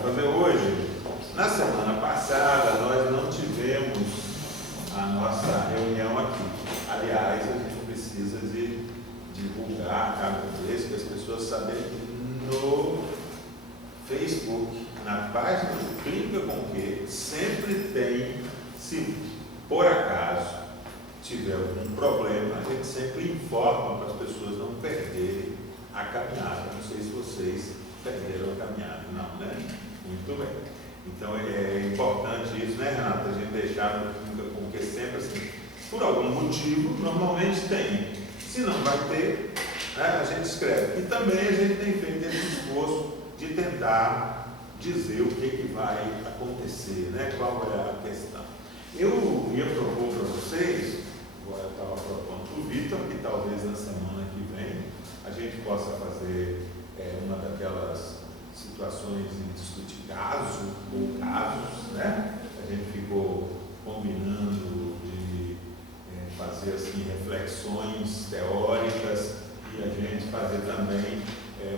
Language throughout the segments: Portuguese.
fazer hoje. Na semana passada, nós não tivemos a nossa reunião aqui. Aliás, a gente precisa de divulgar cada vez que as pessoas saberem que no Facebook, na página do Clínica com Que, sempre tem, se por acaso tiver algum problema, a gente sempre informa para as pessoas não perderem a caminhada. Não sei se vocês perderam a caminhada, não, né? Muito bem. Então é importante isso, né, Renata? A gente deixar no Clínica com Que sempre assim, por algum motivo, normalmente tem. Se não vai ter, né, a gente escreve. E também a gente tem feito esse esforço de tentar dizer o que vai acontecer, né? Qual é a questão. Eu ia propor para vocês, agora eu estava propondo para o Vitor, que talvez na semana que vem a gente possa fazer uma daquelas situações de discutir caso ou casos, né? A gente ficou combinando de fazer assim, reflexões teóricas e a gente fazer também,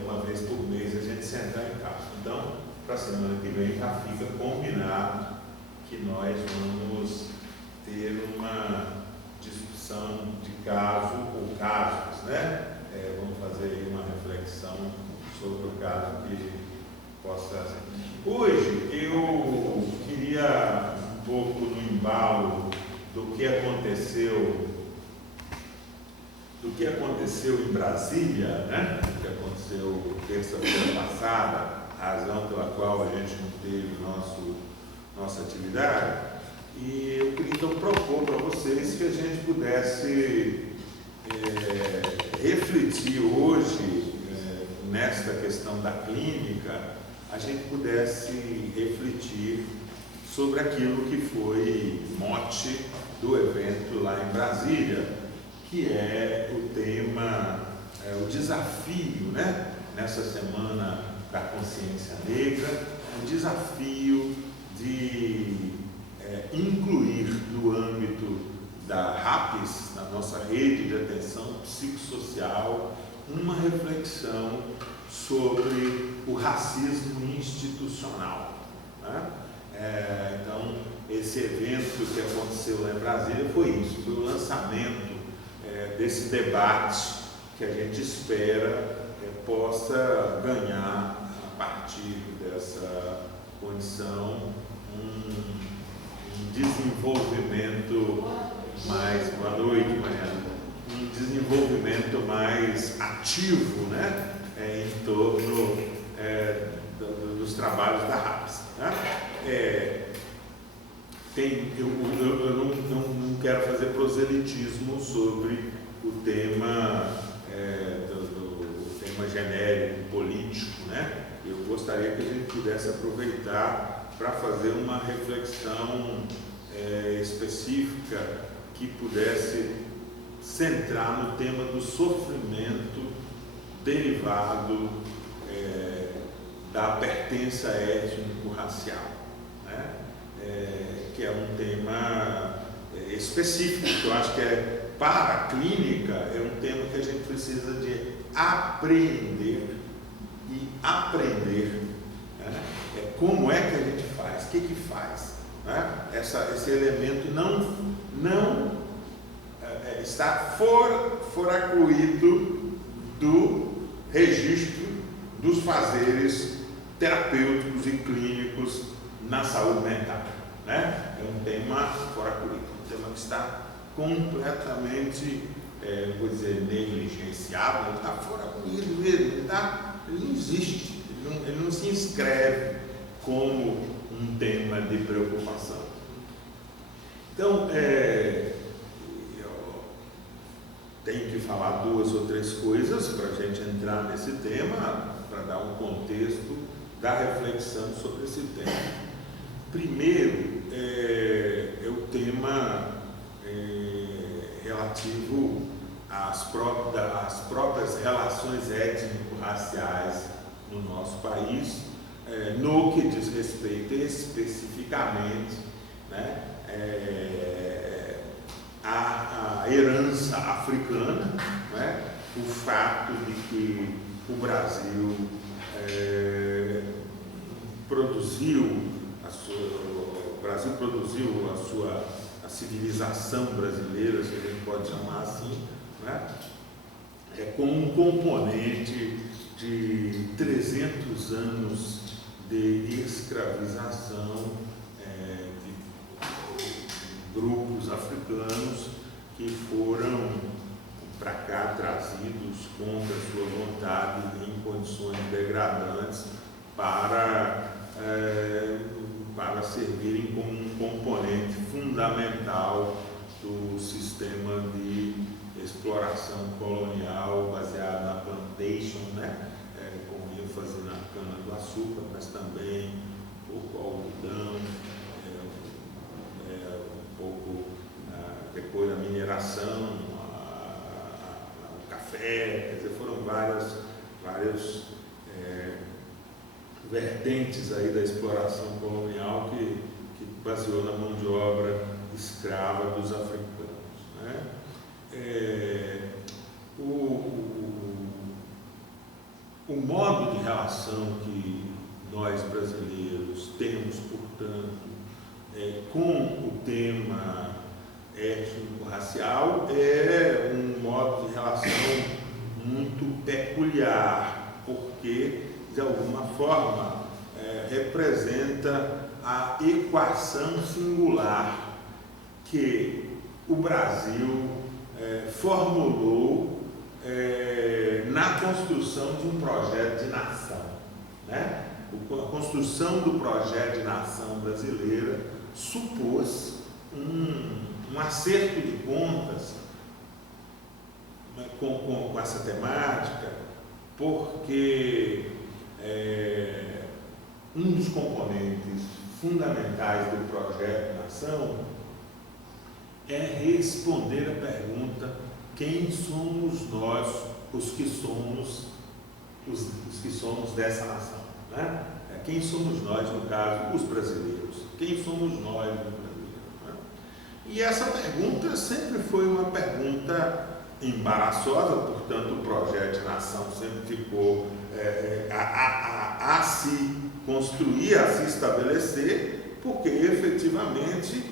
uma vez por mês, a gente sentar em casa. Então, para a semana que vem já fica combinado que nós vamos ter uma discussão de caso ou casos, né? Vamos fazer aí uma reflexão sobre o caso que possa... Hoje eu queria um pouco no embalo do que aconteceu em Brasília, né? O que aconteceu terça-feira passada, razão pela qual a gente não teve nossa atividade, e eu queria então propor para vocês que a gente pudesse refletir hoje, nesta questão da clínica, a gente pudesse refletir sobre aquilo que foi mote do evento lá em Brasília, que é o tema, o desafio, né? Nessa semana da consciência negra, o desafio de incluir no âmbito da RAPS, na nossa rede de atenção psicossocial, uma reflexão sobre o racismo institucional, né? Então, esse evento que aconteceu lá em Brasília foi isso, foi o lançamento desse debate que a gente espera possa ganhar, a partir dessa condição, um desenvolvimento mais, boa noite, Mariana, um desenvolvimento mais ativo, né, em torno dos trabalhos da RAPS, né? Eu não quero fazer proselitismo sobre o tema, do tema genérico, político, né? Eu gostaria que a gente pudesse aproveitar para fazer uma reflexão específica que pudesse centrar no tema do sofrimento derivado da pertença étnico-racial, né? Que é um tema específico, que eu acho que para a clínica, é um tema que a gente precisa de apreender e aprender, né? Como é que a gente faz, o que faz, né? Esse elemento não está foracuído do registro dos fazeres terapêuticos e clínicos na saúde mental, né? É um tema foracuído, um tema que está completamente, vou dizer, negligenciado, ele está foracuído mesmo, ele não existe, ele não se inscreve como um tema de preocupação. Então, eu tenho que falar 2 ou 3 coisas para a gente entrar nesse tema, para dar um contexto da reflexão sobre esse tema. Primeiro, é o tema relativo às próprias relações étnico-raciais no nosso país, no que diz respeito especificamente, né, à herança africana, né, o fato de que o Brasil produziu Brasil produziu a civilização brasileira, se a gente pode chamar assim, né? Com um componente de 300 anos de escravização de grupos africanos que foram para cá trazidos contra sua vontade em condições degradantes para servirem como um componente fundamental do sistema de exploração colonial baseado na plantation, né? Com ênfase na cana-do-açúcar, mas também um pouco algodão, um pouco depois a mineração, o café, quer dizer, foram várias vertentes aí da exploração colonial que baseou na mão de obra escrava dos africanos, né? O modo de relação que nós brasileiros temos, portanto, com o tema étnico-racial é um modo de relação muito peculiar, porque, de alguma forma, representa a equação singular que o Brasil formulou na construção de um projeto de nação, né? A construção do projeto de nação brasileira supôs um acerto de contas com essa temática, porque um dos componentes fundamentais do projeto de nação é responder a pergunta: quem somos nós, os que somos dessa nação, né? Quem somos nós, no caso, os brasileiros? Quem somos nós, os brasileiros, né? E essa pergunta sempre foi uma pergunta embaraçosa, portanto, o projeto de nação sempre ficou a se construir, a se estabelecer, porque efetivamente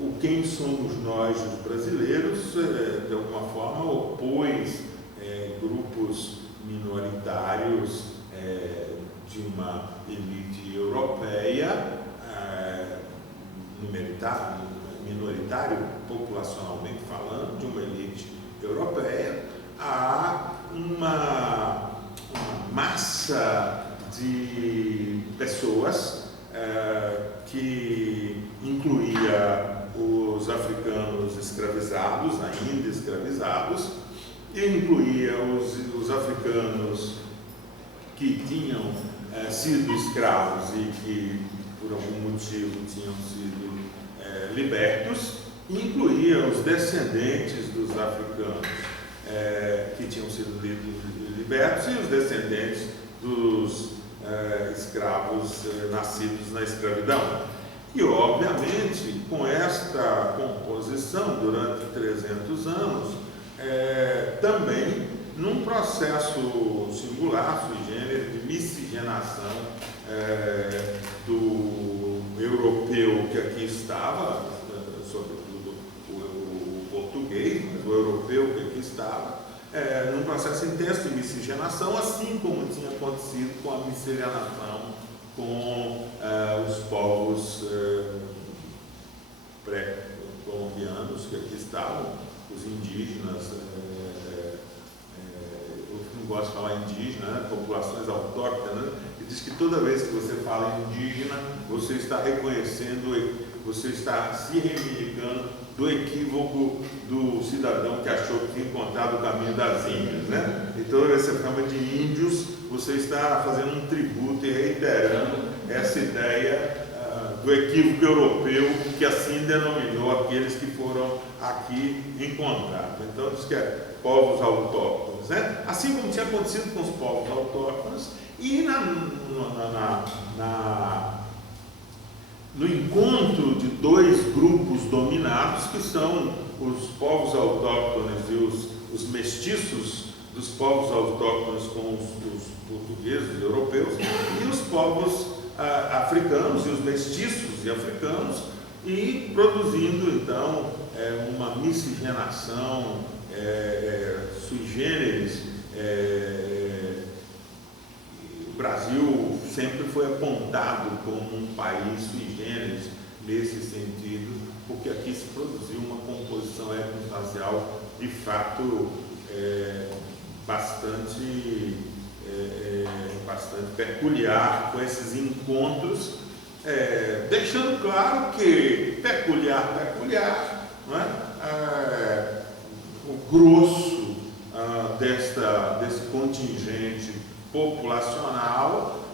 o quem somos nós, os brasileiros, de alguma forma opôs grupos minoritários de uma elite europeia, minoritário, populacionalmente falando, de uma elite europeia, a uma massa de pessoas que incluía os africanos escravizados, ainda escravizados, e incluía os africanos que tinham sido escravos e que, por algum motivo, tinham sido libertos, e incluía os descendentes dos africanos que tinham sido libertos e os descendentes dos escravos nascidos na escravidão. E, obviamente, com esta composição durante 300 anos, também num processo singular, sui generis, de miscigenação do europeu que aqui estava, sobretudo o português, mas o europeu que aqui estava, num processo intenso de miscigenação, assim como tinha acontecido com a miscigenação com os povos pré-colombianos que aqui estavam, os indígenas, eu não gosto de falar indígena, né? Populações autóctonas, que diz que toda vez que você fala indígena, você está reconhecendo, você está se reivindicando do equívoco do cidadão que achou que tinha encontrado o caminho das Índias, né? Então, toda vez que você chama de índios, você está fazendo um tributo e reiterando essa ideia do equívoco europeu que assim denominou aqueles que foram aqui encontrados. Então, diz que é povos autóctonos, né? Assim como tinha acontecido com os povos autóctonos e no encontro de dois grupos dominados, que são os povos autóctonos e os mestiços dos povos autóctonos com os portugueses, os europeus, e os povos africanos e os mestiços e africanos, e produzindo então uma miscigenação sui generis. O Brasil sempre foi apontado como um país sui generis nesse sentido, porque aqui se produziu uma composição étnico-racial de fato bastante peculiar, com esses encontros, deixando claro que peculiar, não é? O grosso desse contingente populacional,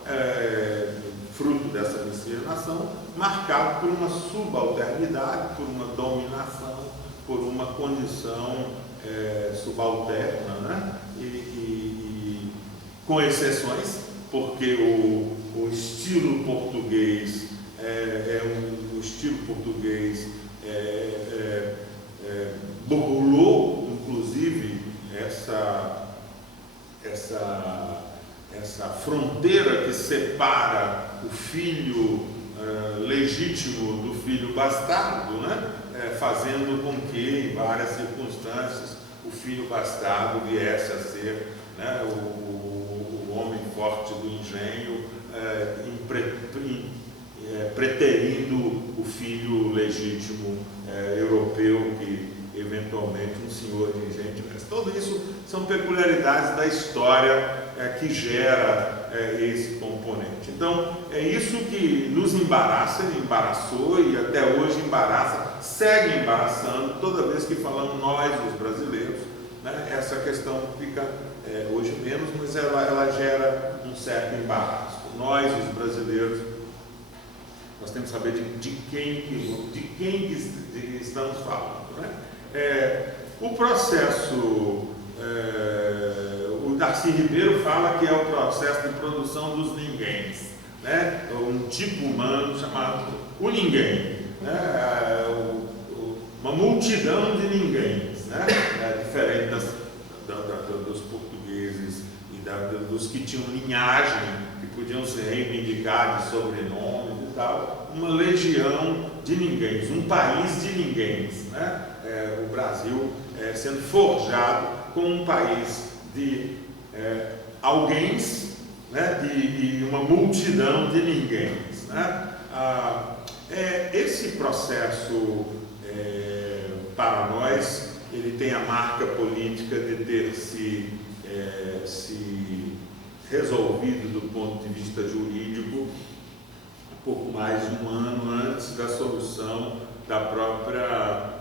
fruto dessa miscigenação, marcado por uma subalternidade, por uma dominação, por uma condição subalterna, né? E com exceções, porque o estilo português burlou, inclusive, essa fronteira que separa o filho legítimo do filho bastardo, né? Fazendo com que, em várias circunstâncias, o filho bastardo viesse a ser, né, o homem forte do engenho, preterindo o filho legítimo europeu, que eventualmente um senhor de engenho tivesse. Tudo isso são peculiaridades da história que gera esse componente. Então, é isso que nos embaraça, embaraçou e até hoje embaraça, segue embaraçando toda vez que falamos nós, os brasileiros, né? Essa questão fica hoje menos, mas ela gera um certo embaraço. Nós, os brasileiros, nós temos que saber de quem estamos falando, né? O processo, o Darcy Ribeiro fala que é o processo de produção dos ninguéms, né? Um tipo humano chamado o ninguém, né? Uma multidão de ninguéms, né? Diferente dos portugueses e dos que tinham linhagem, que podiam se reivindicar de sobrenomes e tal, uma legião de ninguéms, um país de ninguéms, né? O Brasil sendo forjado como um país de alguéms, né? E uma multidão de ninguéms, né? Esse processo, para nós, ele tem a marca política de ter se resolvido do ponto de vista jurídico um pouco mais de um ano antes da solução da própria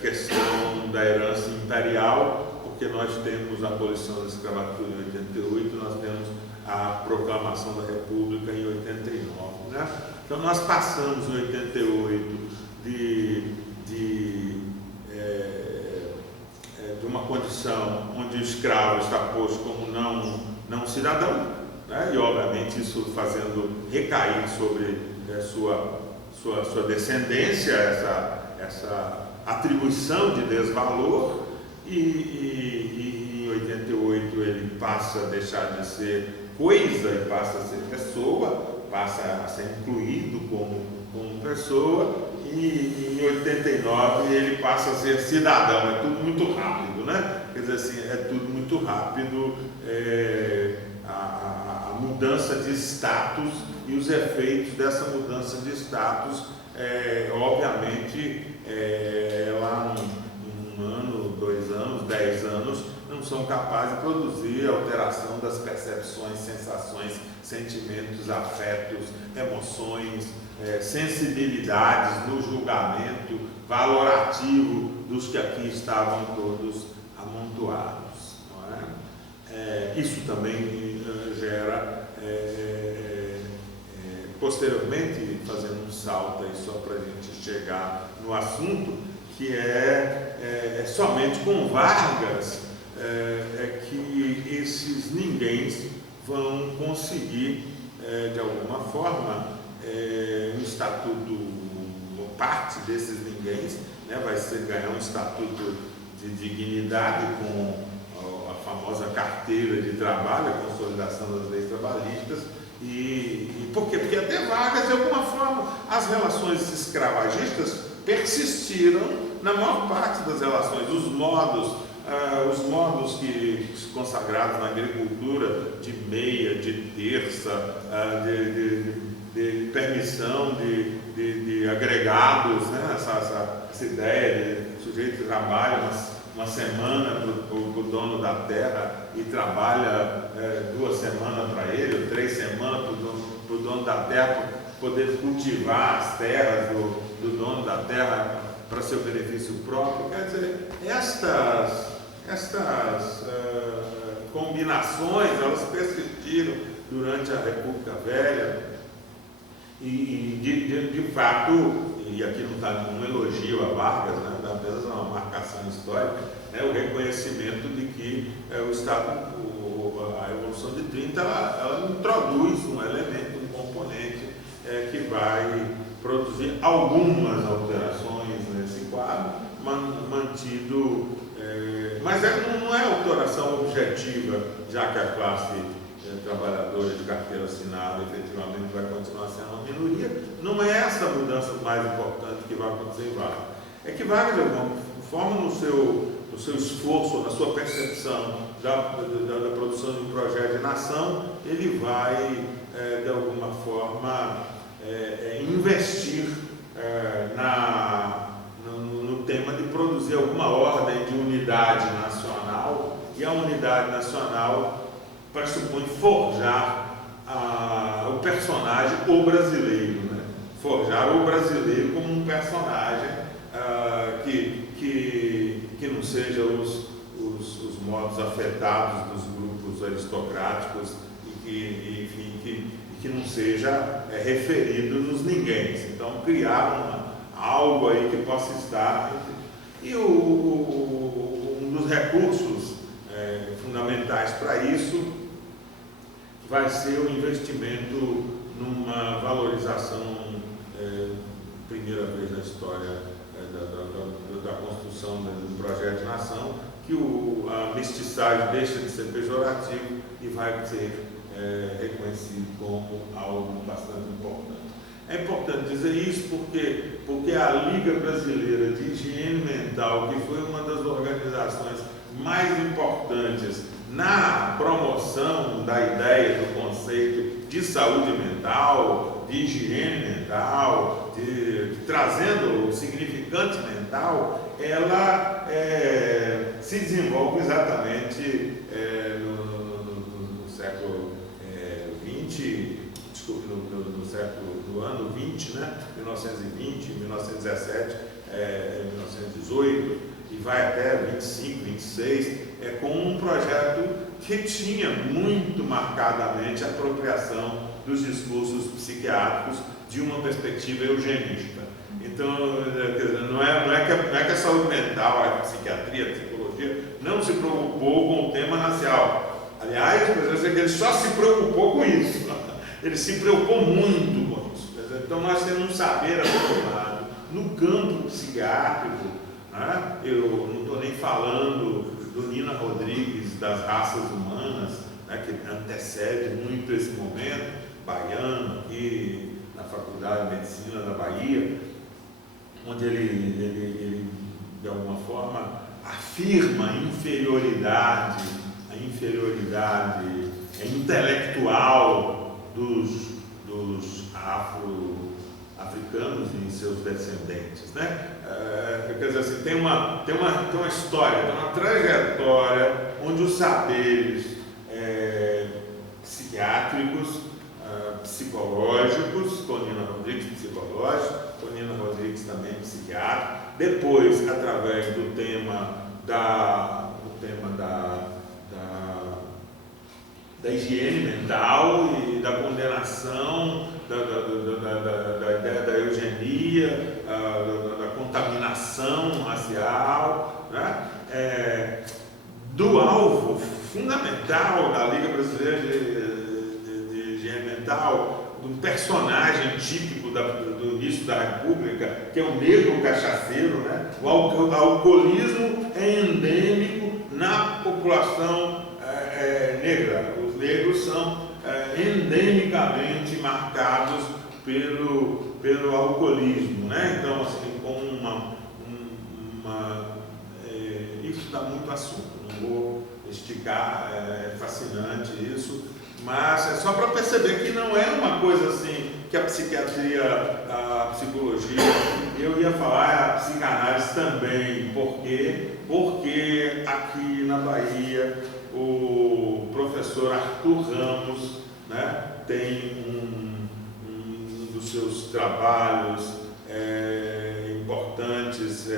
questão da herança imperial, porque nós temos a abolição da escravatura em 88, nós temos a proclamação da República em 89, né? Então nós passamos em 88 de uma condição onde o escravo está posto como não cidadão, né? E obviamente isso fazendo recair sobre sua descendência essa atribuição de desvalor, e em 88 ele passa a deixar de ser coisa e passa a ser pessoa, passa a ser incluído como pessoa, e em 89 ele passa a ser cidadão. É tudo muito rápido, né? Quer dizer assim, é tudo muito rápido, a mudança de status e os efeitos dessa mudança de status, obviamente, lá um ano, 2 anos, 10 anos, não são capazes de produzir alteração das percepções, sensações, sentimentos, afetos, emoções, sensibilidades no julgamento valorativo dos que aqui estavam todos amontoados, não é? Isso também gera, posteriormente, fazendo um salto aí só para a gente chegar no assunto, que somente com Vargas que esses ninguéms vão conseguir, de alguma forma, um estatuto, parte desses ninguéms, né, vai ganhar um estatuto de dignidade com a famosa carteira de trabalho, a consolidação das leis trabalhistas, e porque as relações escravagistas persistiram na maior parte das relações, os modos que consagrados na agricultura de meia, de terça, de permissão de agregados, né? Essa ideia de o sujeito trabalha uma semana para o dono da terra e trabalha 2 semanas para ele, ou 3 semanas para o dono da terra, para poder cultivar as terras do dono da terra para seu benefício próprio. Quer dizer, estas combinações, elas persistiram durante a República Velha e de fato, e aqui não está um elogio a Vargas, né, apenas uma marcação histórica, o reconhecimento de que o Estado, a Revolução de 30, ela introduz um elemento, um componente que vai produzir algumas alterações nesse quadro, mantido, mas não é alteração objetiva, já que a classe trabalhadora de carteira assinada efetivamente vai continuar sendo uma minoria. Não é essa a mudança mais importante que vai acontecer em Vargas. É que Vargas, de alguma forma, no seu esforço, na sua percepção da produção de um projeto de nação, ele vai, de alguma forma, investir no tema de produzir alguma ordem de unidade nacional, e a unidade nacional pressupõe forjar o personagem, o brasileiro, né? Forjar o brasileiro como um personagem que não seja os modos afetados dos grupos aristocráticos e que não seja referido nos ninguéms. Então, criar algo aí que possa estar. E um dos recursos fundamentais para isso vai ser o investimento numa valorização, primeira vez na história da construção do projeto de nação, que a mestiçagem deixa de ser pejorativo e vai ser reconhecido como algo bastante importante. É importante dizer isso porque a Liga Brasileira de Higiene Mental, que foi uma das organizações mais importantes na promoção da ideia do conceito de saúde mental, de higiene mental, trazendo o significante mental, ela se desenvolve exatamente no século XX, desculpe, no ano 20, né? 1920, 1917, 1918, e vai até 25, 26, com um projeto que tinha muito marcadamente a apropriação dos discursos psiquiátricos de uma perspectiva eugenista. Então, não é que a saúde mental, a psiquiatria, a psicologia não se preocupou com o tema racial. Aliás, ele só se preocupou com isso. Ele se preocupou muito com isso. Então, nós temos um saber aprofundado no campo psiquiátrico. Né? Eu não estou nem falando do Nina Rodrigues, das raças humanas, né, que antecede muito esse momento, baiano, aqui na Faculdade de Medicina da Bahia, onde ele de alguma forma, afirma a inferioridade intelectual dos afro-africanos e seus descendentes, né? Quer dizer assim, tem uma história, tem uma trajetória onde os saberes psiquiátricos, psicológicos, Tonina Rodrigues psicológico, Tonina Rodrigues também psiquiátrico, depois através do tema da higiene mental e da condenação, da ideia da eugenia, da contaminação racial, né? Do alvo fundamental da Liga Brasileira de Higiene Mental, do personagem típico do início da República, que é o negro cachaceiro, né? O alcoolismo é endêmico na população negra. Os negros são endemicamente marcados pelo alcoolismo, né? Então, assim, com isso dá muito assunto, não vou esticar, é fascinante isso, mas é só para perceber que não é uma coisa assim que a psiquiatria, a psicologia, eu ia falar a psicanálise também, porque aqui na Bahia o professor Arthur Ramos, né, tem um dos seus trabalhos importantes,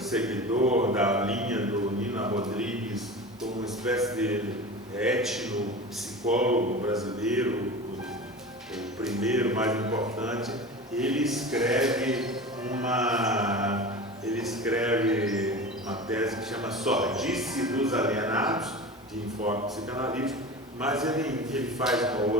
seguidor da linha do Nina Rodrigues, como uma espécie de etnopsicólogo brasileiro, o primeiro, mais importante. Ele escreve uma tese que chama Sordice dos Alienados, de enfoque psicanalítico, mas ele faz um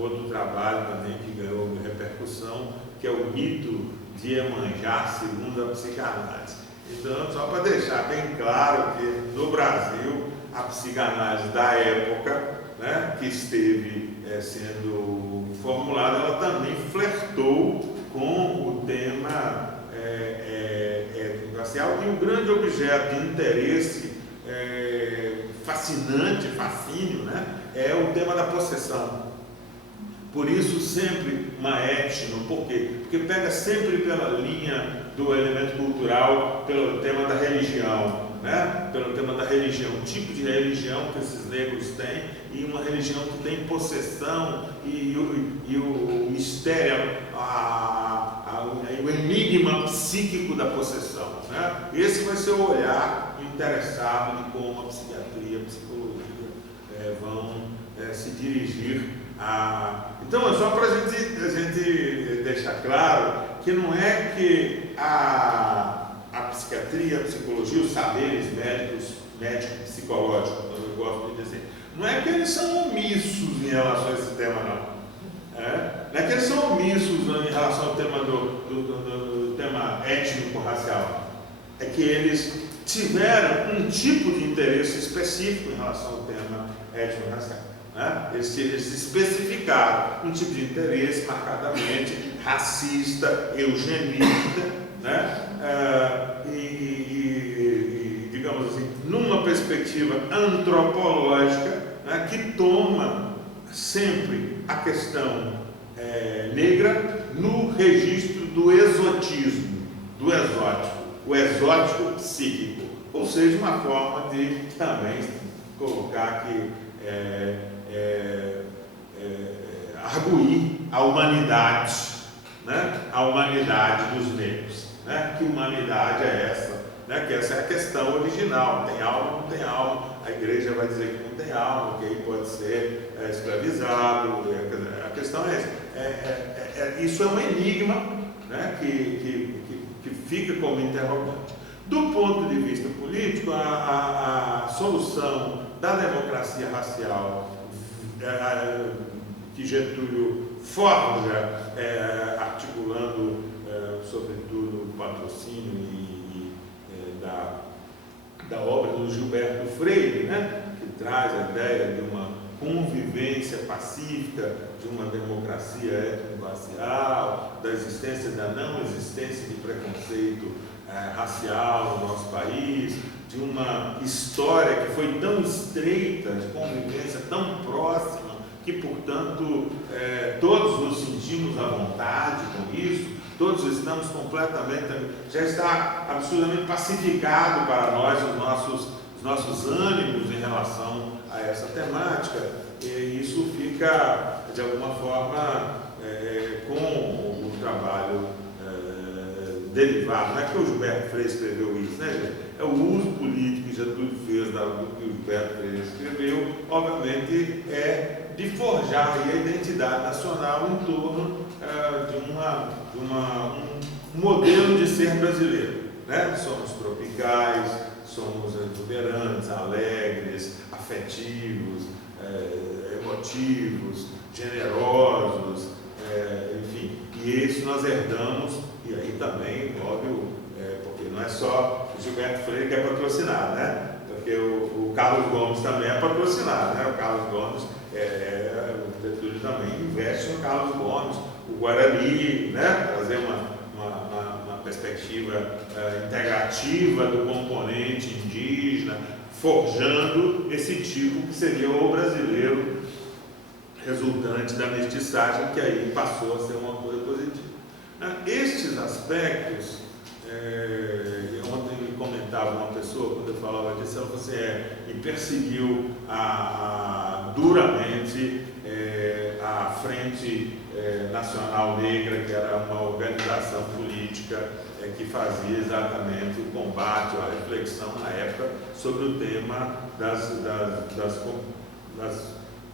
outro trabalho também que ganhou repercussão, que é o mito de Iemanjá segundo a psicanálise. Então, só para deixar bem claro que no Brasil a psicanálise da época, né, que esteve sendo formulada, ela também flertou com o tema étnico-racial, e um grande objeto de interesse fascínio, né, é o tema da possessão. Por isso, sempre uma etno, por quê? Porque pega sempre pela linha do elemento cultural, pelo tema da religião, né? Pelo tema da religião, o tipo de religião que esses negros têm, e uma religião que tem possessão, e o mistério, o enigma psíquico da possessão, né? Esse vai ser o olhar interessado de como a psiquiatria, a psicologia vão se dirigir a... Então, é só para a gente deixar claro que não é que a psiquiatria, a psicologia, os saberes médico-psicológicos, eu gosto de dizer, não é que eles são omissos em relação a esse tema, não. Não é que eles são omissos em relação ao tema do tema étnico-racial. É que eles tiveram um tipo de interesse específico em relação ao tema étnico-racial. Né? Eles especificaram um tipo de interesse marcadamente racista, eugenista, né? Digamos assim, numa perspectiva antropológica, né, que toma sempre a questão negra no registro do exotismo, do exótico, o exótico psíquico, ou seja, uma forma de também colocar que arguir a humanidade, né? A humanidade dos negros, né? Que humanidade é essa? Né? Que essa é a questão original, tem alma ou não tem alma, a igreja vai dizer que não tem alma, que aí pode ser escravizado, a questão é essa, isso é um enigma, né? que fica como interrogante. Do ponto de vista político, a solução da democracia racial que Getúlio forja, articulando sobretudo o patrocínio da obra do Gilberto Freire, né, que traz a ideia de uma convivência pacífica, de uma democracia étnico-racial, da existência, da não existência de preconceito racial no nosso país, de uma história que foi tão estreita, de convivência tão próxima, que, portanto, todos nos sentimos à vontade com isso, todos estamos completamente, já está absolutamente pacificado para nós os nossos ânimos em relação a essa temática, e isso fica, de alguma forma, com o trabalho derivado. Não é que o Gilberto Freire escreveu isso, né, gente? É o uso político que Getúlio fez do que o Gilberto Freire escreveu, obviamente, de forjar a identidade nacional em torno de um modelo de ser brasileiro, né? Somos tropicais, somos exuberantes, alegres, afetivos, emotivos, generosos, enfim, e isso nós herdamos, e aí também, óbvio, porque não é só o Gilberto Freire que é patrocinado, né? Porque o Carlos Gomes também é patrocinado, né? O Carlos Gomes, o Getúlio também investe no Carlos Gomes, o Guarani, né? Trazer uma perspectiva integrativa do componente indígena, forjando esse tipo que seria o brasileiro resultante da mestiçagem, que aí passou a ser uma coisa positiva. Estes aspectos, ontem me comentava uma pessoa, quando eu falava disso, ela falou assim, e perseguiu duramente a Frente Nacional Negra, que era uma organização política que fazia exatamente o combate, a reflexão na época sobre o tema das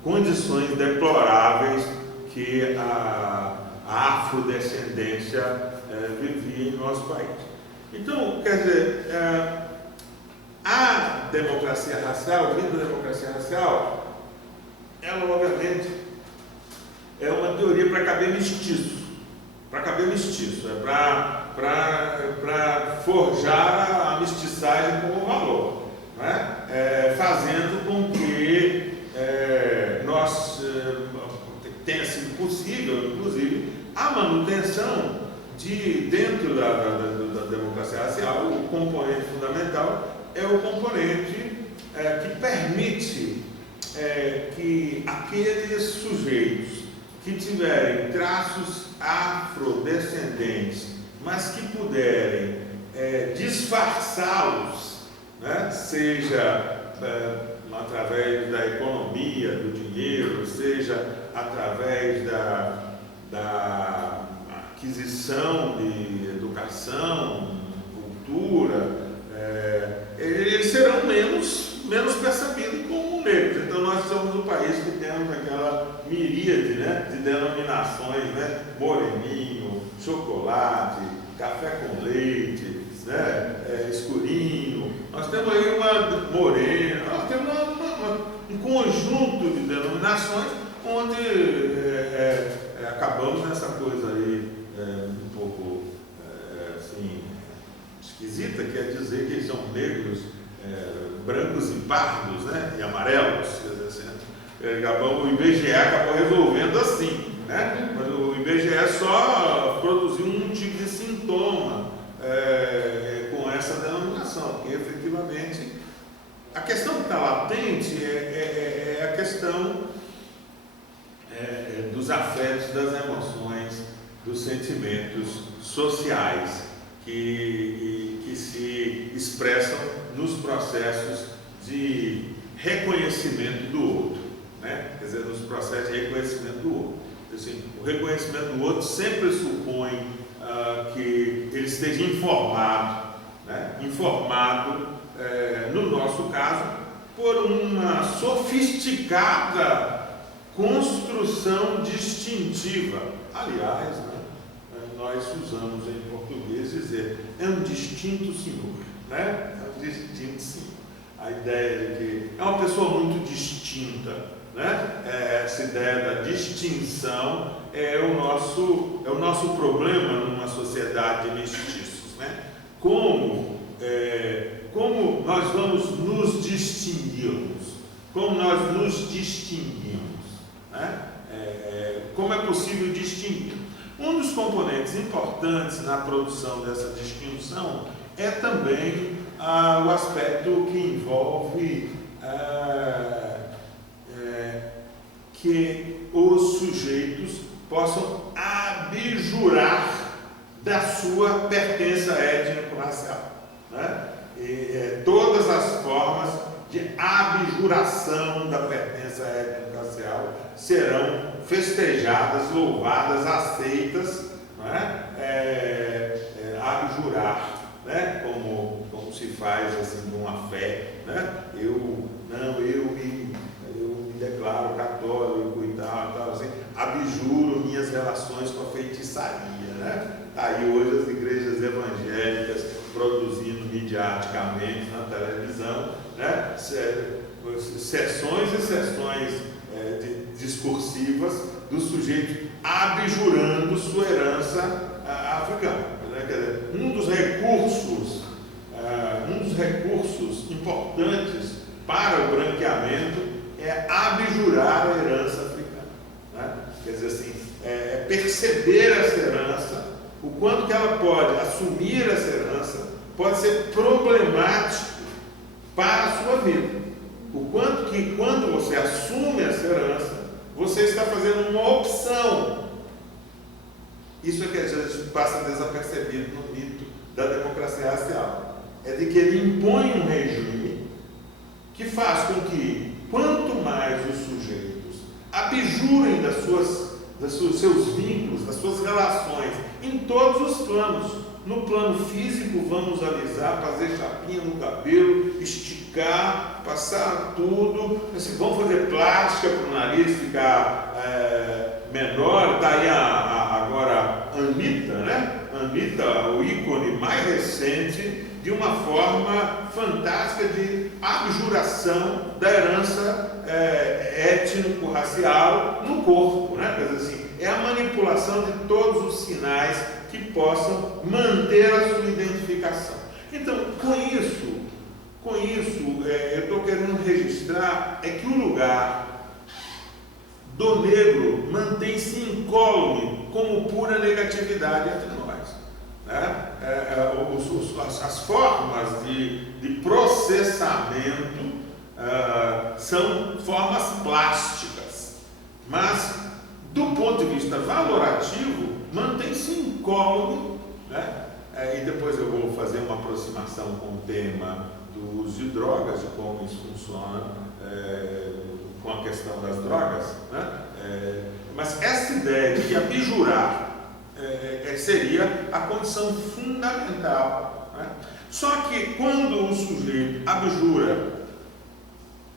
condições deploráveis que a afrodescendência vivia em nosso país. Então, quer dizer, a democracia racial, vindo da democracia racial, ela obviamente é uma teoria para caber mestiço, para forjar a mestiçagem como valor, né? Fazendo com que nós tenha sido possível, inclusive, a manutenção dentro da democracia racial. O componente fundamental é o componente que permite que aqueles sujeitos que tiverem traços afrodescendentes, mas que puderem disfarçá-los, né? Seja através da economia, do dinheiro, seja através da aquisição de educação, cultura, eles serão menos percebidos como negros. Então nós somos um país que temos aquela miríade, né, de denominações, né, moreninho, chocolate, café com leite, né, escurinho. Nós temos aí uma morena, nós temos um conjunto de denominações onde acabamos nessa coisa aí um pouco assim, esquisita, que é dizer que eles são negros, brancos e pardos, né, e amarelos. Quer dizer, assim, o IBGE acabou resolvendo assim, né? Mas o IBGE só produziu um tipo de sintoma com essa denominação, porque efetivamente a questão que está latente é a questão dos afetos, das emoções, dos sentimentos sociais que se expressam nos processos de reconhecimento do outro, né? Quer dizer, nos processos de reconhecimento do outro. Assim, o reconhecimento do outro sempre supõe que ele esteja informado, né? No nosso caso, por uma sofisticada construção distintiva. Aliás, né, nós usamos em português dizer, é um distinto senhor, né? É um distinto senhor. A ideia de que é uma pessoa muito distinta, né? Essa ideia da distinção é o nosso problema numa sociedade de mestiços, né? Como nós vamos nos distinguirmos? Como nós nos distinguimos? Né? Como é possível distinguir? Um dos componentes importantes na produção dessa distinção é também o aspecto que envolve que os sujeitos possam abjurar da sua pertença étnico-racial, né? Todas as formas de abjuração da pertença étnico-racial serão festejadas, louvadas, aceitas, né? Abjurar, né? Como se faz assim numa fé, né? Eu me declaro católico e tal, assim, abjuro minhas relações com a feitiçaria, né? Aí hoje as igrejas evangélicas produzindo midiaticamente na televisão, né? Sessões e sessões discursivas do sujeito abjurando sua herança africana, né? Quer dizer, um dos recursos importantes para o branqueamento é abjurar a herança africana, né? Quer dizer assim, perceber essa herança, o quanto que ela pode assumir essa herança, pode ser problemático para a sua vida. O quanto que quando você assume essa herança, você está fazendo uma opção. Isso é que a gente passa desapercebido no mito da democracia racial. É de que ele impõe um regime que faz com que, quanto mais os sujeitos abjurem dos seus vínculos, das suas relações, em todos os planos. No plano físico, vamos alisar, fazer chapinha no cabelo, esticar, passar tudo. Assim, vamos fazer plástica para o nariz ficar menor. Está aí agora a Anitta, né? Anitta, o ícone mais recente de uma forma fantástica de abjuração da herança étnico-racial no corpo, né? Quer dizer assim, é a manipulação de todos os sinais que possam manter a sua identificação. Então, com isso, eu estou querendo registrar que o lugar do negro mantém-se incólume como pura negatividade entre nós. Né? As formas de processamento são formas plásticas, mas do ponto de vista valorativo, mantém-se incólume, né? E depois eu vou fazer uma aproximação com o tema do uso de drogas, de como isso funciona com a questão das drogas, né? Mas essa ideia de que abjurar seria a condição fundamental, né? Só que quando o sujeito abjura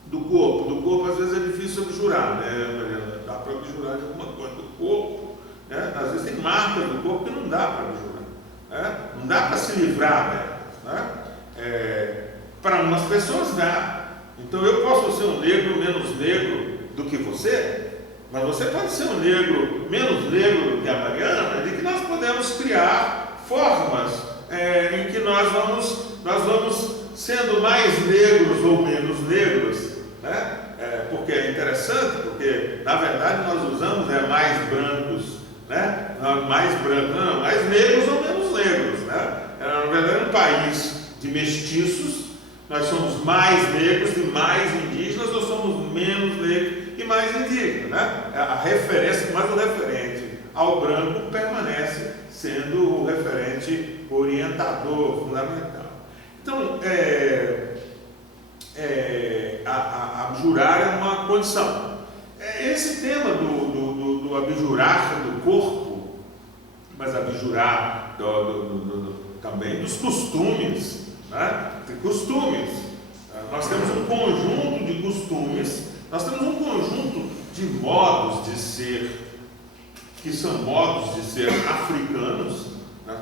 do corpo às vezes é difícil abjurar, né, Mariana? Dá para abjurar de alguma coisa do corpo, né? Às vezes tem marcas do corpo que não dá para abjurar, né? Não dá para se livrar delas, né? Para umas pessoas dá. Então eu posso ser um negro menos negro do que você, mas você pode ser um negro menos negro do que a Mariana, de que nós podemos criar formas em que nós vamos sendo mais negros ou menos negros, né? Porque é interessante, porque na verdade nós usamos mais brancos, né? Mais brancos, não, mais negros ou menos negros, né? Na verdade, um país de mestiços, nós somos mais negros e mais indígenas, ou somos menos negros e mais indígenas, né? A referência, mas o referente ao branco permanece sendo o referente orientador fundamental. Então, abjurar é uma condição. Esse tema do abjurar do corpo, mas abjurar também dos costumes, né? De costumes. Nós temos um conjunto de costumes, nós temos um conjunto de modos de ser, que são modos de ser africanos.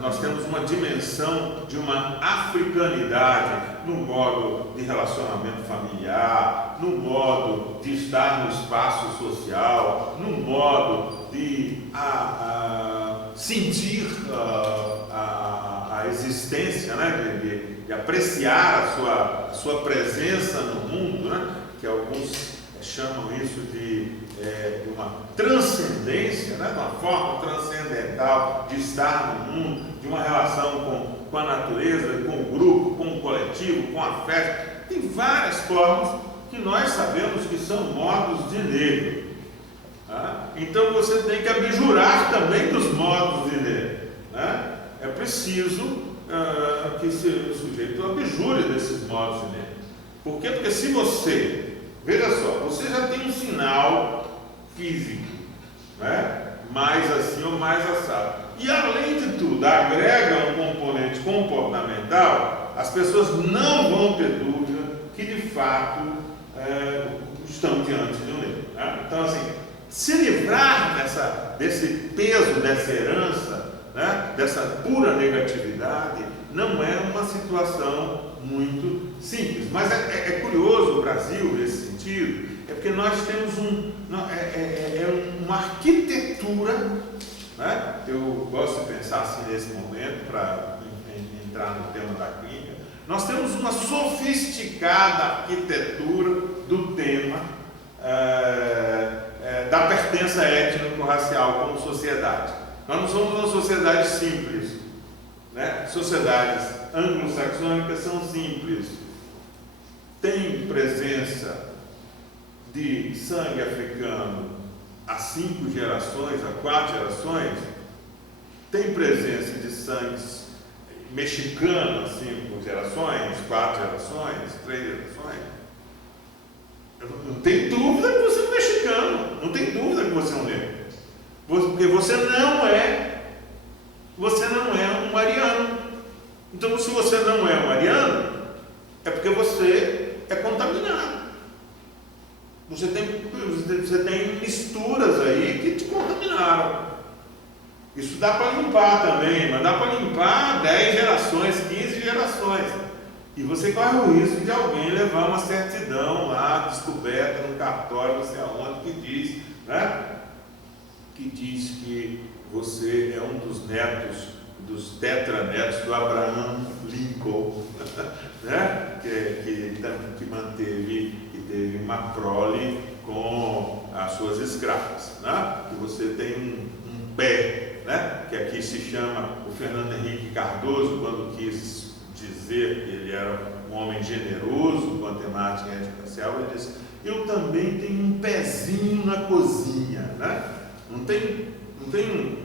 Nós temos uma dimensão de uma africanidade no modo de relacionamento familiar, no modo de estar no espaço social, no modo de sentir a existência, né? de apreciar a sua presença no mundo, né? Que alguns chamam isso de uma transcendência, né? De uma forma transcendental de estar no mundo, de uma relação com a natureza, com o grupo, com o coletivo, com a festa. Tem várias formas que nós sabemos que são modos de negro. Tá? Então você tem que abjurar também dos modos de negro. Né? É preciso que o sujeito abjure desses modos de negro. Por quê? Porque se você, veja só, você já tem um sinal físico, né? Mais assim ou mais assado. E além de tudo, agrega um componente comportamental, as pessoas não vão ter dúvida que de fato estão diante de um negro. Né? Então, assim, se livrar desse peso, dessa herança, né? Dessa pura negatividade, não é uma situação muito simples. Mas é curioso o Brasil nesse sentido, porque nós temos uma arquitetura, né? Eu gosto de pensar assim nesse momento, para entrar no tema da clínica. Nós temos uma sofisticada arquitetura do tema da pertença étnico-racial como sociedade. Nós não somos uma sociedade simples, né? Sociedades anglo-saxônicas são simples. Tem presença de sangue africano há 5 gerações, há 4 gerações. Tem presença de sangue mexicano há 5 gerações, 4 gerações, 3 gerações. Não tem dúvida que você é um mexicano, não tem dúvida que você é um negro, porque você não é um ariano. Então, se você não é um ariano, é porque você é contaminado. Você tem misturas aí que te contaminaram. Isso dá para limpar também, mas dá para limpar 10 gerações, 15 gerações. E você corre o risco de alguém levar uma certidão lá, descoberta no cartório, não sei aonde, que diz, né? Que diz que você é um dos netos, dos tetranetos do Abraham Lincoln, né? Que manteve, que teve uma prole com as suas escravas, né? Que você tem um pé, né? Que aqui se chama o Fernando Henrique Cardoso, quando quis dizer que ele era um homem generoso com a temática étnico-racial, ele disse: eu também tenho um pezinho na cozinha, né? Não tem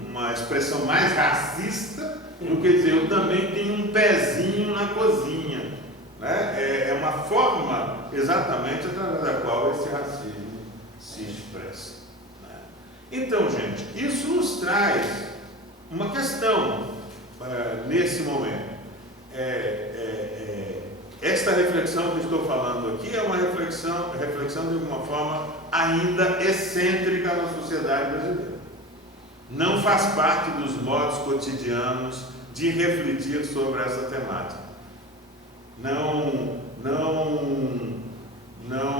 uma expressão mais racista do que dizer eu também tenho um pezinho na cozinha, né? É uma forma exatamente através da qual esse racismo se expressa, né? Então, gente, isso nos traz uma questão nesse momento. Esta reflexão que estou falando aqui é uma reflexão de uma forma ainda excêntrica na sociedade brasileira. Não faz parte dos modos cotidianos de refletir sobre essa temática. Não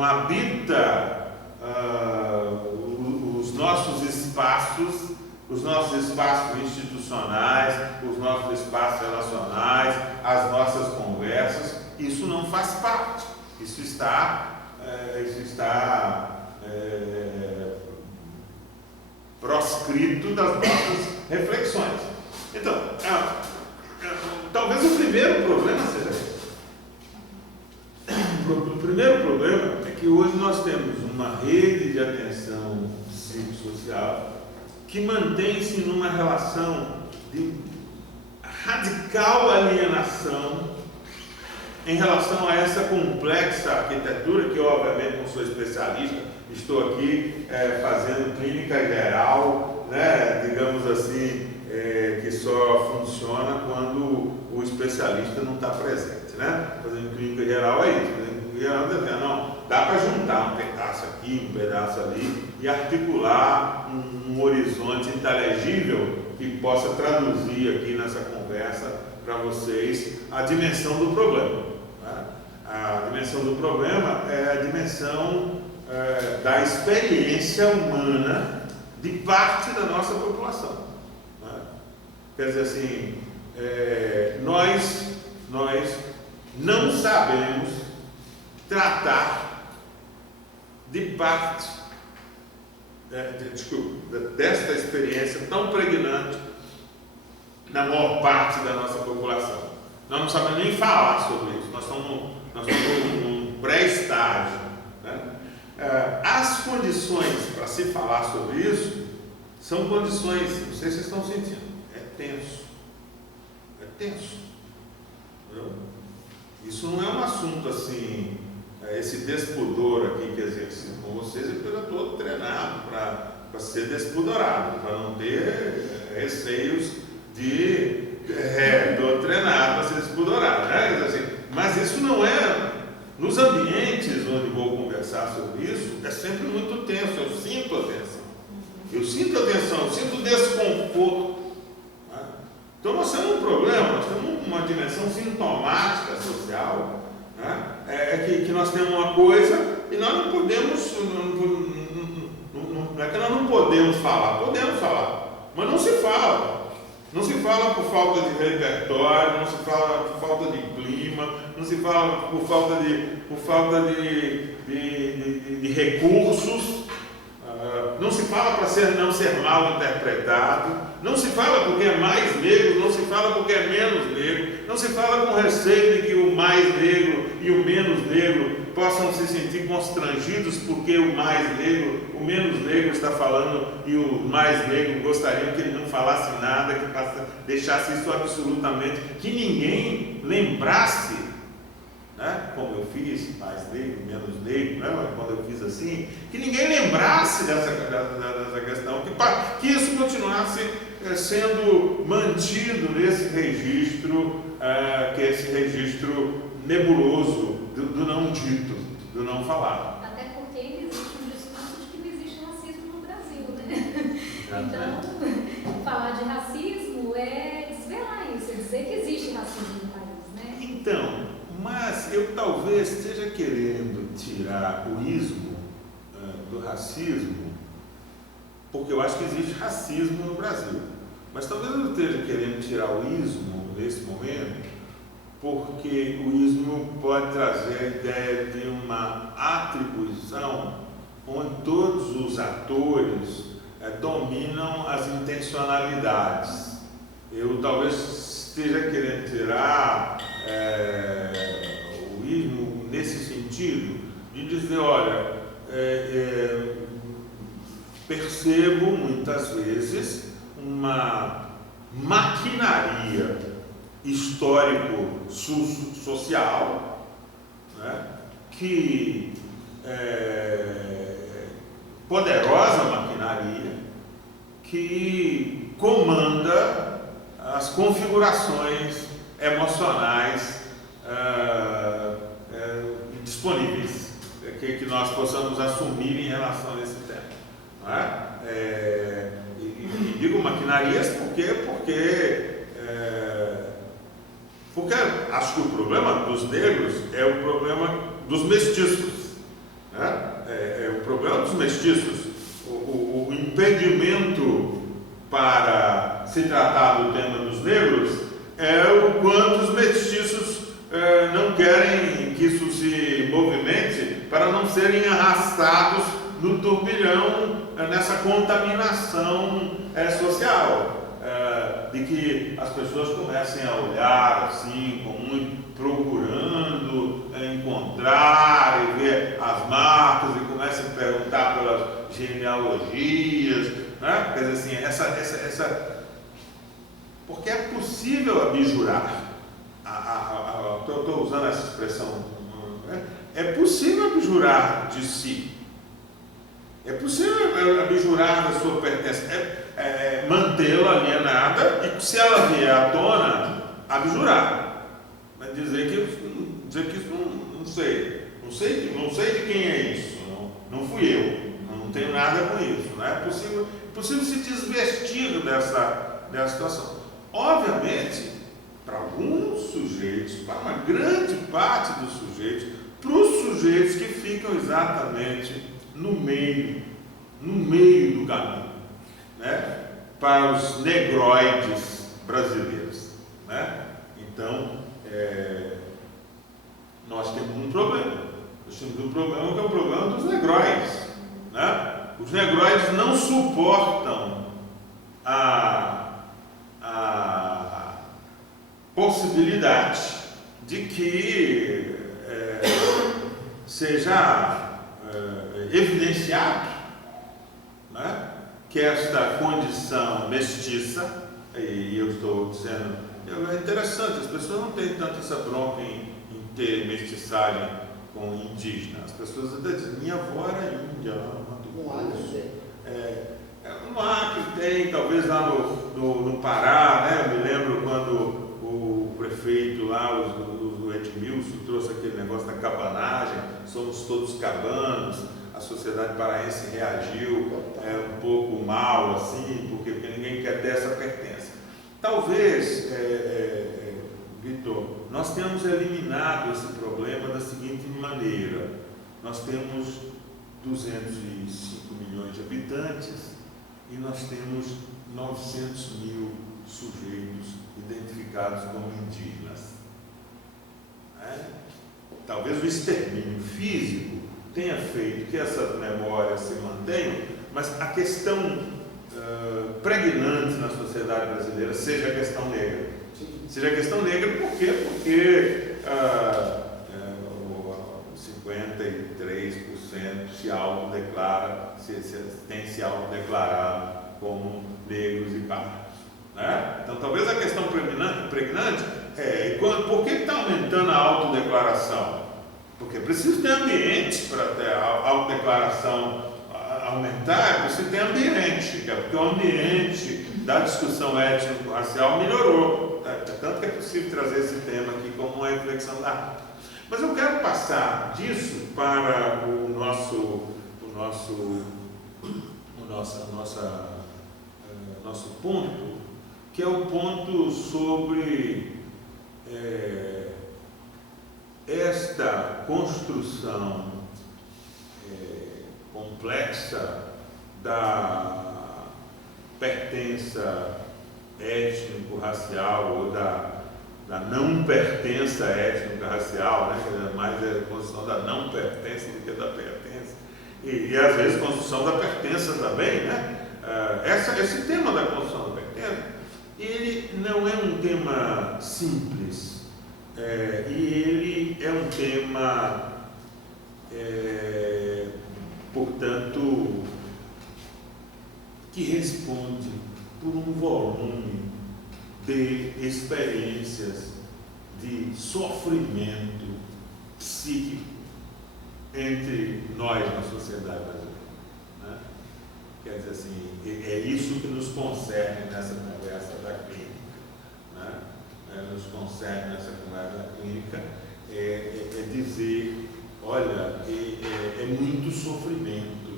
habita os nossos espaços institucionais, os nossos espaços relacionais, as nossas conversas. Isso não faz parte. Isso está proscrito das nossas reflexões. Então, talvez o primeiro problema seja esse. O primeiro problema é que hoje nós temos uma rede de atenção psicossocial que mantém-se numa relação de radical alienação em relação a essa complexa arquitetura, que obviamente não sou especialista, estou aqui fazendo clínica geral, né, digamos assim, que só funciona quando o especialista não está presente, né? Fazendo clínica geral é isso, fazendo clínica geral não, dá para juntar um pedaço aqui, um pedaço ali e articular um horizonte inteligível que possa traduzir aqui nessa conversa para vocês a dimensão do problema. A dimensão do problema é a dimensão da experiência humana de parte da nossa população, né? Quer dizer assim, nós não sabemos tratar de parte desta experiência tão pregnante na maior parte da nossa população. Nós não sabemos nem falar sobre isso, nós estamos num pré-estágio, né? As condições para se falar sobre isso são condições, não sei se vocês estão sentindo, é tenso. Entendeu? Isso não é um assunto assim, esse despudor aqui que exercito com vocês, é porque eu estou treinado para ser despudorado, para não ter receios de estou treinado para ser despudorado, né? Assim, mas isso não é, nos ambientes onde vou conversar sobre isso, é sempre muito tenso, eu sinto atenção, eu sinto desconforto, né? Então nós temos um problema, nós temos uma dimensão sintomática social, né? Que nós temos uma coisa e nós não podemos, não é que nós não podemos falar, mas não se fala. Não se fala por falta de repertório, não se fala por falta de clima, não se fala por falta de recursos. não se fala para não ser mal interpretado, não se fala porque é mais negro, não se fala porque é menos negro, não se fala com receio de que o mais negro e o menos negro possam se sentir constrangidos porque o mais negro, o menos negro está falando e o mais negro gostariam que ele não falasse nada, que deixasse isso absolutamente, que ninguém lembrasse, né? Como eu fiz, mais negro, menos negro, né? Quando eu fiz assim, que ninguém lembrasse dessa questão, que isso continuasse sendo mantido nesse registro, que é esse registro nebuloso do não dito, do não falado. Até porque existe um discurso de que não existe racismo no Brasil, né? Então, falar de racismo é desvelar isso, é dizer que existe racismo no país, né? Então, mas eu talvez esteja querendo tirar o ismo do racismo, porque eu acho que existe racismo no Brasil, mas talvez eu esteja querendo tirar o ismo nesse momento, porque o ismo pode trazer a ideia de uma atribuição onde todos os atores dominam as intencionalidades. Eu talvez esteja querendo tirar o ismo nesse sentido, de dizer, olha, percebo muitas vezes uma maquinaria histórico-social, né, que poderosa maquinaria que comanda as configurações emocionais disponíveis que nós possamos assumir em relação a esse tema. Não é? E digo maquinarias porque acho que o problema dos negros é o problema dos mestiços, né? É o problema dos mestiços. O impedimento para se tratar do tema dos negros é o quanto os mestiços não querem que isso se movimente para não serem arrastados no turbilhão, nessa contaminação social. De que as pessoas comecem a olhar assim, procurando encontrar e ver as marcas e comecem a perguntar pelas genealogias, né? Quer dizer assim, porque é possível abjurar, estou usando essa expressão, né? É possível abjurar de si, é possível abjurar da sua pertença, mantê-la alienada e, se ela vier à tona, abjurar. Mas dizer que isso não sei de quem é isso, não fui eu, não tenho nada com isso. Não é possível se desvestir dessa situação. Obviamente, para alguns sujeitos, para uma grande parte dos sujeitos, para os sujeitos que ficam exatamente no meio do caminho, né? Para os negroides brasileiros, né? Então, nós temos um problema. Nós temos um problema que é o problema dos negroides, né? Os negroides não suportam a possibilidade de que seja evidenciado, né, que esta condição mestiça, e eu estou dizendo, é interessante, as pessoas não têm tanto essa bronca em ter mestiçagem com indígena. As pessoas até dizem, minha avó era índia, no Acre tem, talvez lá no Pará, né? Eu me lembro quando o prefeito lá, o Edmilson, trouxe aquele negócio da cabanagem, somos todos cabanos, a sociedade paraense reagiu um pouco mal, assim, porque ninguém quer ter essa pertença. Talvez, Vitor, nós tenhamos eliminado esse problema da seguinte maneira: nós temos 205 milhões de habitantes e nós temos 900 mil sujeitos identificados como indígenas. Talvez o extermínio físico tenha feito que essas memórias se mantenham, mas a questão pregnante na sociedade brasileira seja a questão negra. Seja a questão negra por quê? Porque 53% se autodeclara, tem se autodeclarado como negros e pardos. Né? Então, talvez a questão pregnante é por que está aumentando a autodeclaração? Porque precisa ter ambiente para ter a autodeclaração aumentar, é preciso ter ambiente, porque o ambiente da discussão étnico-racial melhorou. Tanto que é possível trazer esse tema aqui como uma reflexão da arte. Mas eu quero passar disso para o nosso ponto, que é o ponto sobre esta construção complexa da pertença étnico-racial ou da não pertença étnico-racial, né? Mais é a construção da não pertença do que da pertença, e às vezes construção da pertença também, né? Esse tema da construção da pertença, ele não é um tema simples, e ele é um tema, portanto, que responde por um volume de experiências de sofrimento psíquico entre nós na sociedade brasileira. Né? Quer dizer assim, é isso que nos concerne nessa conversa da clínica. Né? Nos concerne nessa conversa da clínica é dizer, olha, é muito sofrimento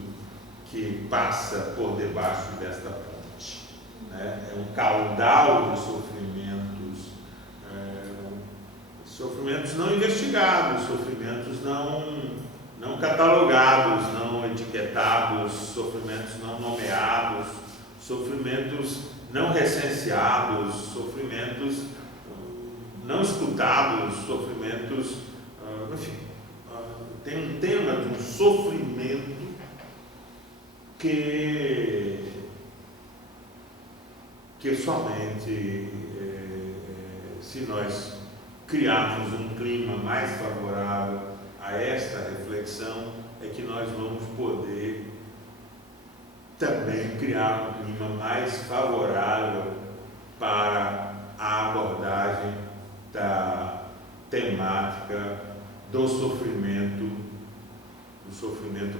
que passa por debaixo desta ponte. Né? É um caudal de sofrimentos não investigados, sofrimentos não catalogados, não etiquetados, sofrimentos não nomeados, sofrimentos não recenseados, sofrimentos não escutados, sofrimentos, enfim, tem um tema de um sofrimento que somente se nós criarmos um clima mais favorável a esta reflexão é que nós vamos poder também criar um clima mais favorável para a abordagem da temática do sofrimento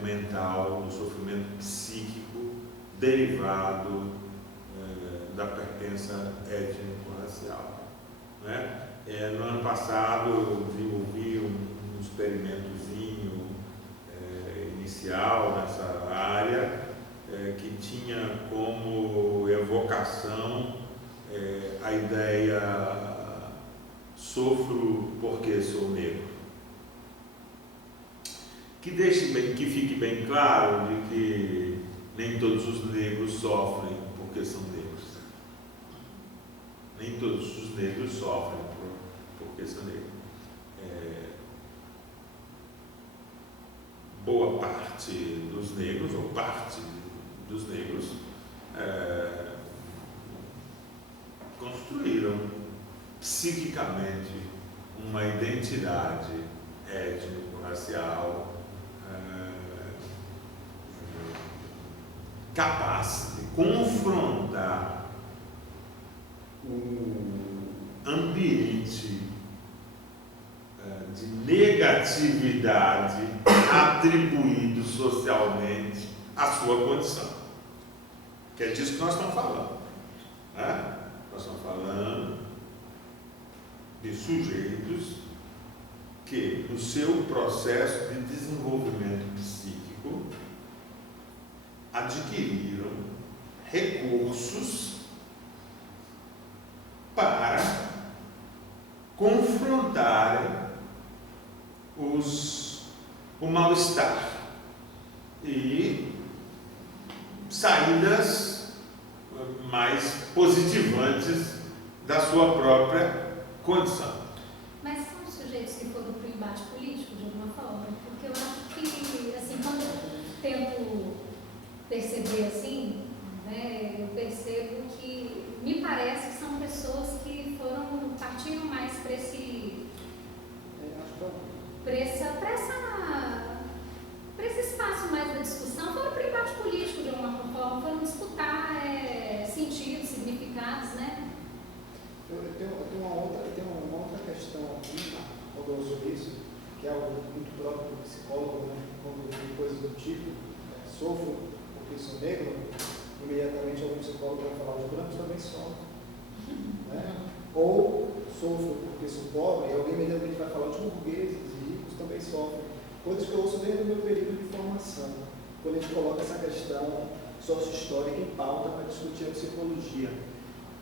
mental, do sofrimento psíquico derivado da pertença étnico-racial. Né? No ano passado eu desenvolvi um experimentozinho inicial nessa área que tinha como evocação a ideia sofro porque sou negro. Que fique bem claro de que nem todos os negros sofrem porque são negros. Nem todos os negros sofrem porque são negros. Boa parte dos negros, ou parte dos negros, construíram psiquicamente uma identidade étnico-racial capaz de confrontar o ambiente de negatividade atribuído socialmente à sua condição. Que é disso que nós estamos falando. Né? Nós estamos falando de sujeitos que, no seu processo de desenvolvimento psíquico, adquiriram recursos para confrontarem o mal-estar e saídas mais positivantes da sua própria condição. Mas são sujeitos que foram para o embate político, de alguma forma? Porque eu acho que, assim, quando eu tento perceber assim, né, eu percebo que me parece que são pessoas que partiram mais para esse espaço mais da discussão, foram para o embate político de alguma forma, foram disputar sentidos, significados, né? Eu tenho uma outra questão aqui, quando eu uso isso, que é algo muito próprio do psicólogo, né? Quando tem coisas do tipo, sofro porque sou negro, imediatamente algum psicólogo vai falar, os brancos também sofrem. Né? Ou sofro porque sou pobre, e alguém imediatamente vai falar, os burgueses e ricos também sofrem. Coisas que eu ouço desde o meu período de formação, quando a gente coloca essa questão sócio-histórica em pauta para discutir a psicologia.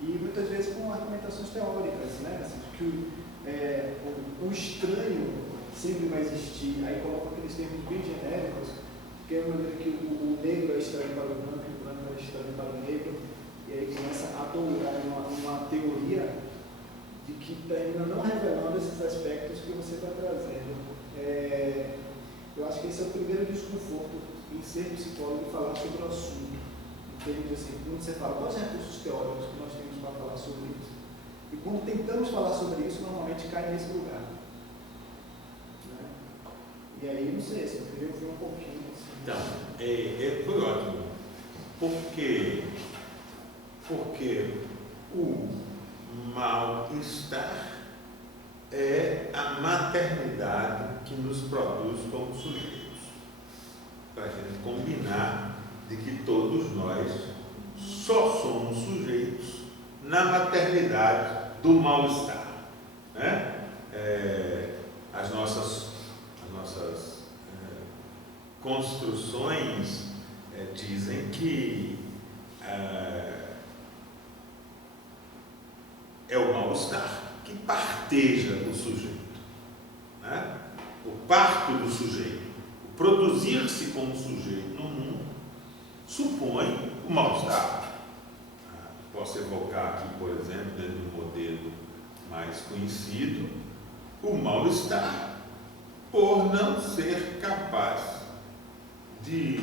E muitas vezes com argumentações teóricas, né? Assim, que o estranho sempre vai existir, aí coloca aqueles termos bem genéricos, que é uma maneira que o negro é estranho para o branco e o branco é estranho para o negro, e aí começa a dourar uma teoria de que termina não revelando esses aspectos que você está trazendo. Eu acho que esse é o primeiro desconforto em ser psicólogo e falar sobre o assunto. Entende? Assim, quando você fala, quais recursos teóricos que nós temos para falar sobre isso? E quando tentamos falar sobre isso, normalmente cai nesse lugar. Né? E aí, não sei, se eu queria ouvir um pouquinho. Assim. Então, foi ótimo. Porque o mal-estar é a maternidade que nos produz como sujeitos. Para a gente combinar de que todos nós só somos sujeitos na maternidade do mal-estar. Né? As nossas construções dizem que é o mal-estar que parteja do sujeito. Né? O parto do sujeito, o produzir-se como sujeito no mundo, supõe o mal-estar. Posso evocar aqui, por exemplo, dentro do modelo mais conhecido, o mal-estar por não ser capaz de